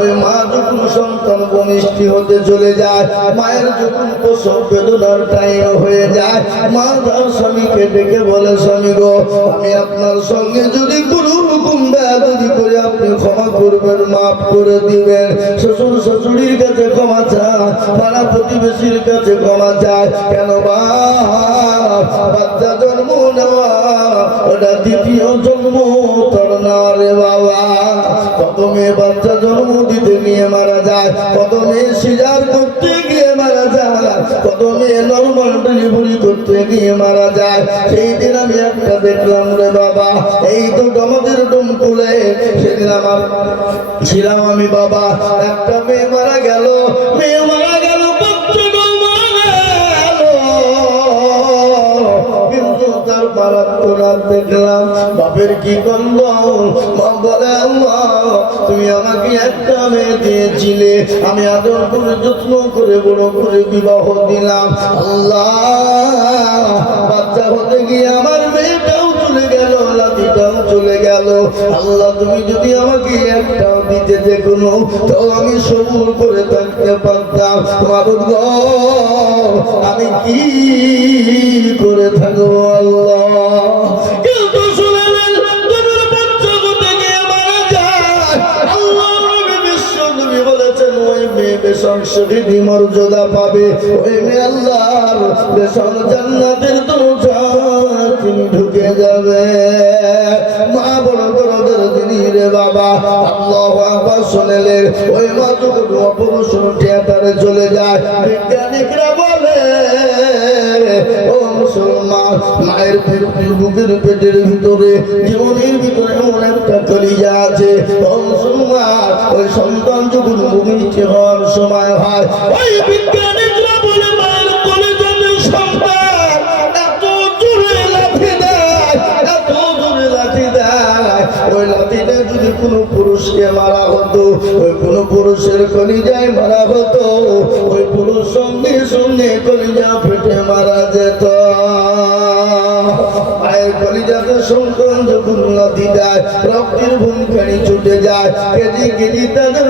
ওই মা যখন সন্তান বনিষ্ঠি হতে চলে যায়, মায়ের যখন প্রসব বেদনার টাইম হয়ে যায়, মা তার স্বামীকে ডেকে বলে, স্বামী গো, আমি আপনার সঙ্গে যদি কোনো রকম বেয়াদবি করে আপনি ক্ষমা করবেন, মাফ করে দিবেন। শ্বশুর শাশুড়ির কাছে ক্ষমা চায়, পাড়া প্রতিবেশীর কাছে ক্ষমা চায়। কেন বাচ্চা জন্ম নেওয়া ওটা দ্বিতীয় জন্ম তোর না রে বাবা। কত মেয়ে বাচ্চা জন্ম দিতে নিয়ে মারা যায়, কত মেয়ে সিজার করতে গিয়ে মারা যায়, কত মেয়ে নরমাল ডেলিভারি করতে গিয়ে মারা যায়। সেই দিন আমি একটা দেখলাম রে বাবা, এই তো আমাদের ডোমকুলে সেদিন আমার ছিলাম আমি বাবা, একটা মেয়ে মারা গেল, মেয়ে মারা গেল, দেখলাম বাপের কি করল, মা বলে আল্লাহ তুমি আমাকে একটা মেয়ে দিয়েছিলে, আমি আদর করে যত্ন করে বড় করে বিবাহ দিলাম, আল্লাহ বাচ্চা হতে গিয়ে আমার মেয়েটাও চলে গেল, লাতিটাও চলে গেল, আল্লাহ তুমি যদি আমাকে একটাও দিতে যে কোনো, তো আমি সবুর করে থাকতে পারতাম। মাবুদ গো, আমি কি করে থাকবো আল্লাহ। কিন্তু শুনলেন তোমার বাচ্চা হতে গিয়ে মারা যায়, আল্লাহ নবী বিশ্ব নবী বলেছেন ওই মেয়ে বেশন শহীদি মর্যাদা পাবে, ওই মেয়ে আল্লাহর বেশন জান্নাতের দরজায় তিনি ঢুকে যাবে। মা বড় বড়দের যিনি রে বাবা, আল্লাহু আকবার শুনলেন ওই মা যখন অপারেশন থিয়েটারে চলে যায়, বিজ্ঞানীরা বলে ও মুসলমান, মায়ের বুকের পেটের ভিতরে জীবনের ভিতরে এমন একটা কলিজা আছে, ও মুসলমান ওই সন্তান যখন ভূমিষ্ঠ হওয়ার সময় হয়, ওই বিজ্ঞানীরা বলে মায়ের কলিজার সন্তান এত জোরে লাথি দেয়, এত জোরে লাথি দেয়, ওই লাথিতে যদি কোনো পুরুষকে মারা হতো, ওই কোনো পুরুষের কলিজায় মারা হতো, ওই পুরুষ সঙ্গে সঙ্গে কলিজা ফেটে মারা যেত। মায়ের কলিজাতে সন্তান যখন লাথি দেয়, রক্তের ভূমিকানি ছুটে যায়, কেজি কেজি তাদের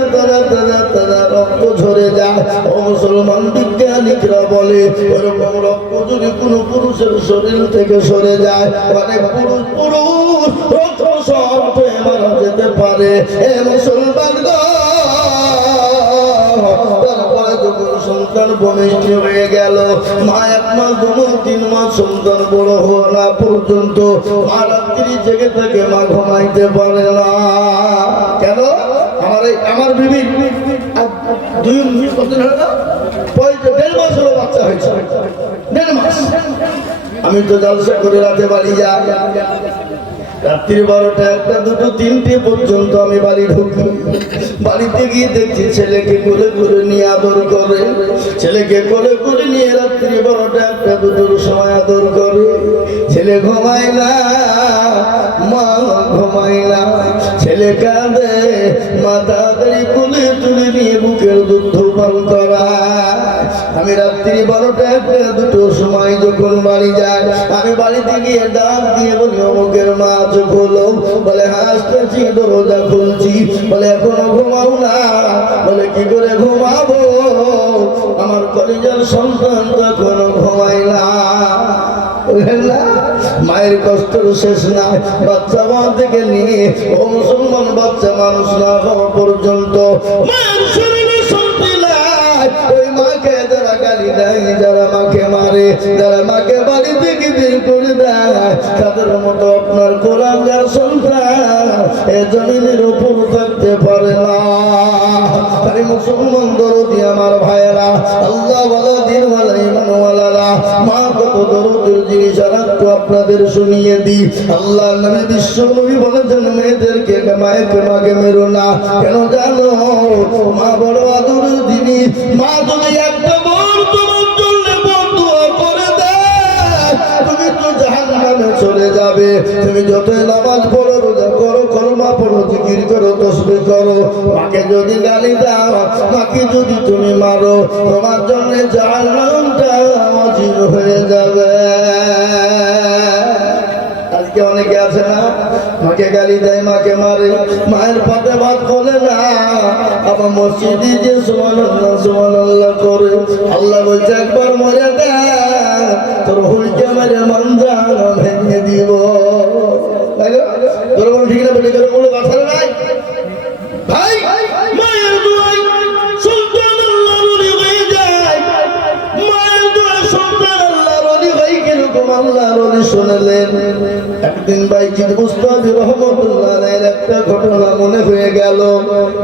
তারা রক্ত ঝরে যায়। ও মুসলমান বিজ্ঞানীরা বলে ওরকম রক্ত যদি কোনো পুরুষের শরীর থেকে সরে যায়, মানে পুরুষ রক্ত সব হয়ে মারা যেতে পারে। এ মুসলমান গো, তারপরে যখন সন্তান ভূমিষ্ঠ হয়ে গেল, মা 1 মাস 2 মাস 3 মাস সন্তান বড় হওয়া না পর্যন্ত মা রাত্রি জেগে থাকে, মা ঘুমাইতে পারে না। কেন? আমার বিবি 1.5 মাস হলো বাচ্চা হয়েছে, 1.5 মাস। আমি তো জলসা করে রাতে বাড়ি যাই, রাত্রি 12টা 1টা 2টো 3টে পর্যন্ত আমি বাড়ি ঢুকি। বাড়িতে গিয়ে দেখছি ছেলেকে কোলে করে নিয়ে আদর করে, ছেলেকে কোলে করে নিয়ে রাত্রি 12টা 1টা 2টোর সময় আদর করে। ছেলে ঘুমায় না, মা ঘুমায় না, ছেলে কাঁদে, মা তাড়াতাড়ি কোলে তুলে নিয়ে বুকের দুধ পান করা। আমি রাত্রি 12টা 1টা 2টোর সময় যখন বাড়ি যাই, আমি বাড়িতে গিয়ে ডাক দিয়ে বলি অমুকের মা চোখ হলো, বলে হাসতেছি, দরজা খুলছি, বলে এখনো ঘুমাও না, বলে কি করে ঘুমাবো, আমার কলিজার সন্তান তো এখনো ঘুমায় না। মায়ের কষ্টের শেষ নাই, বাচ্চা মা থেকে নিয়ে ও মুসলমান বাচ্চা মানুষ না হওয়া পর্যন্ত মায়ের শরীরে শান্তি নাই। ওই মাকে যারা গালি দেয়, যারা মাকে মারে, যারা মাকে বাড়ি থেকে বের করে দেয়, তাদের মতো আপনার কোরআনগার সন্তান এ জমিনের উপর থাকতে পারে না। তাই মুসলমান দরদি আমার ভাইয়েরা, আল্লাহ ওয়ালা দিন ওয়ালা ঈমান ওয়ালা, মা কত দরদের জিনিস আর একটু আপনাদের শুনিয়ে দিই। আল্লাহ নবী বিশ্ব নবী বলেছেন মেয়েদেরকে মাকে মেরো না। কেন জানো? মা বড় আদরের জিনিস। মা যদি একটা বার তোমার জন্য বদুয়া করে দেয়, তুমি তো জাহান্নামে চলে যাবে। তুমি যতই নামাজ পড়ো, রোজা করো, কলমা পড়ো, জিকির করো, তাসবিহ করো, মাকে যদি গালি দাও, মাকে যদি তুমি মারো, তোমার জন্য জাহান্নামটা ওয়াজিব হয়ে যাবে। আজকে অনেকে আছে না, মাকে গালি দেয়, মাকে মারে, মায়ের পাতে ভাত করে না, আবার মসজিদে যে সুবহানাল্লাহ সুবহানাল্লাহ করে। আল্লাহ বলছে একবার মরে দেয় তোর হুলকে মেরে মানজা ভেঙে দিব। তোর কোনো ঠিক না বলে কোনো কথা নাই ভাই। মায়ের দোয়াই সুলতান আল্লাহর ওলি হয়ে যায়, মায়ের দোয়াই সুলতান আল্লাহর ওলি হয়ে কিরকম আল্লাহর ওলি শুনলেন। একদিন বাইজিদ বুস্তামি রহমাতুল্লাহ আলাইহির একটা ঘটনা মনে হয়ে গেল।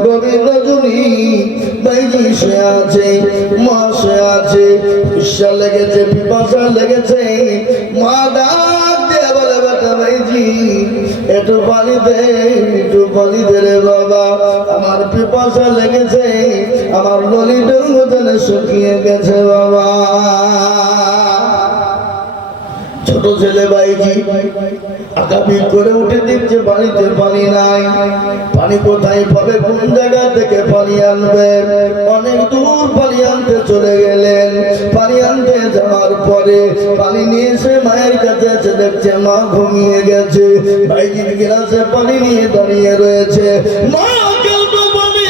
গভীর রজনী, বাইজি শুয়ে আছে, মা শুয়ে আছে, ঈর্ষা লেগেছে, পিপাসা লেগেছে। মা ডাক দিয়ে বলে বেটা বাইজি একটু পানি দে, একটু পানি দে রে বাবা, আমার পিপাসা লেগেছে, আমার নলিটার মতন শুকিয়ে গেছে বাবা। ছোট ছেলে বাইজি আকাবির করে উঠে দেখছে পানিতে পানি নাই। পানি কোথায় পাবে, কোন জায়গা থেকে পানি আনবে? অনেক দূর পানি আনতে চলে গেলেন। পানি আনতে যাওয়ার পরে পানি নিয়ে এসে মায়ের কাছে এসে দেখছে মা ঘুমিয়ে গেছে। বাইজির গ্লাসে পানি নিয়ে দাঁড়িয়ে রয়েছে। মা কিন্তু পানি,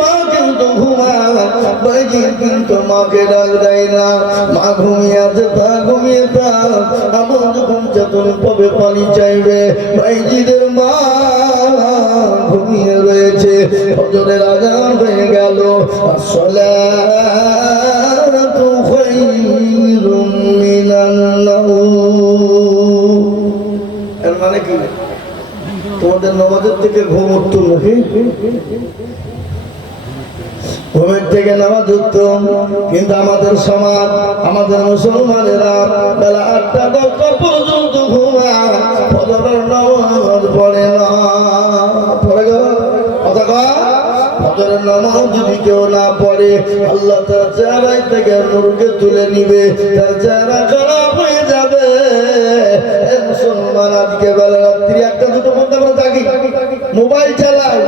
মা কিন্তু ঘুমায়, বাইজি কিন্তু মাকে ডাক দেয় না। মা ঘুমিয়ে আছে, তা ঘুমিয়ে থাক, আমার যখন চেতন পাবে পানি চাইবে। বাইজিদের মা ঘুমিয়ে রয়েছে। ফজরের আযান হয়ে গেল। আসসালাতু খায়রুম মিনান নাওম। এর মানে কি? তোমাদের নামাজের থেকে ঘুম উত্তম নাকি? ঘুমের থেকে নামাজ উত্তম, কিন্তু আমাদের সমাজ, আমাদের মুসলমানেরা বেলা 8টা 10টা পর্যন্ত ঘুমায়, ফজরের নামাজ পড়ে না। পড়ে গেল কথা কয়, ফজরের নামাজ যদি কেউ না পড়ে আল্লাহ তার চেহারা থেকে নূরকে তুলে নিবে, তার চেহারা খারাপ হয়ে যাবে। মুসলমান আজকে বেলা রাত্রি 1টা 2টো পর্যন্ত আমরা থাকি, মোবাইল চালাই,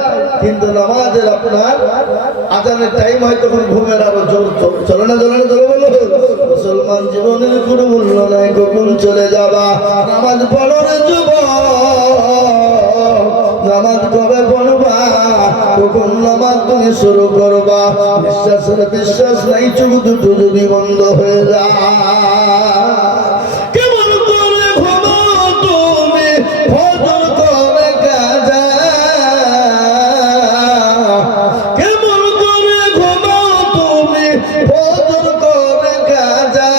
কিন্তু নামাজের আপনার আজানের টাইম হয় তখন ঘুমের আরো জোর চলে না, চলে না, চলে বলো। মুসলমান জীবনের কোনো মূল্য নাই, কখন চলে যাবা। নামাজ পড়ো রে যুবক, নামাজ কবে পড়বা, কখন নামাজ তুমি শুরু করবা? বিশ্বাসের বিশ্বাস নাই, চোখ দুটো যদি বন্ধ হয়ে যায়। কেমন করে ঘুমাও তুমি ফজর করে কাজা, কেমন করে ঘুমাও তুমি ফজর করে কাজা।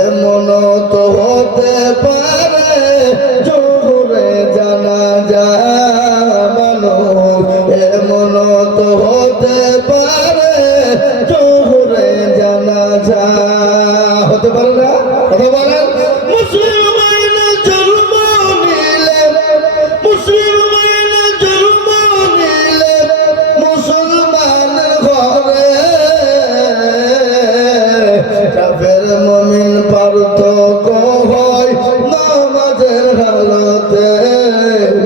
এমন তো হতে পারে জোহরে জানাজা মানুষ, এমন তো হতে পারে জোহরে জানাজা। হতে পারে না? কথা বলেন। মুসলিম মাইনে জন্ম নিলে, মুসলিম মাইনে জন্ম নিলে মুসলমানের ঘরে, কাফের মুমিন পার্থক্য হয় নামাজের হালতে।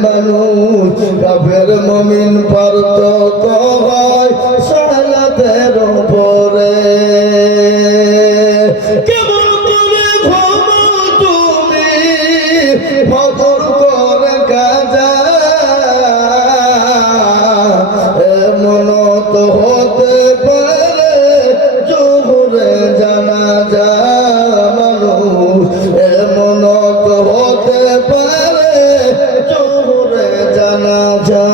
মানুষ কাফের মুমিন পার্থক্য হয় সালাতের উপরে। কেমন করে ঘুমাও তুমি ফজর করে কাজা, এমন তো হতে পারে জোহরে জানাজা মানুষ, এমন তো হতে পারে জোহরে জানাজা।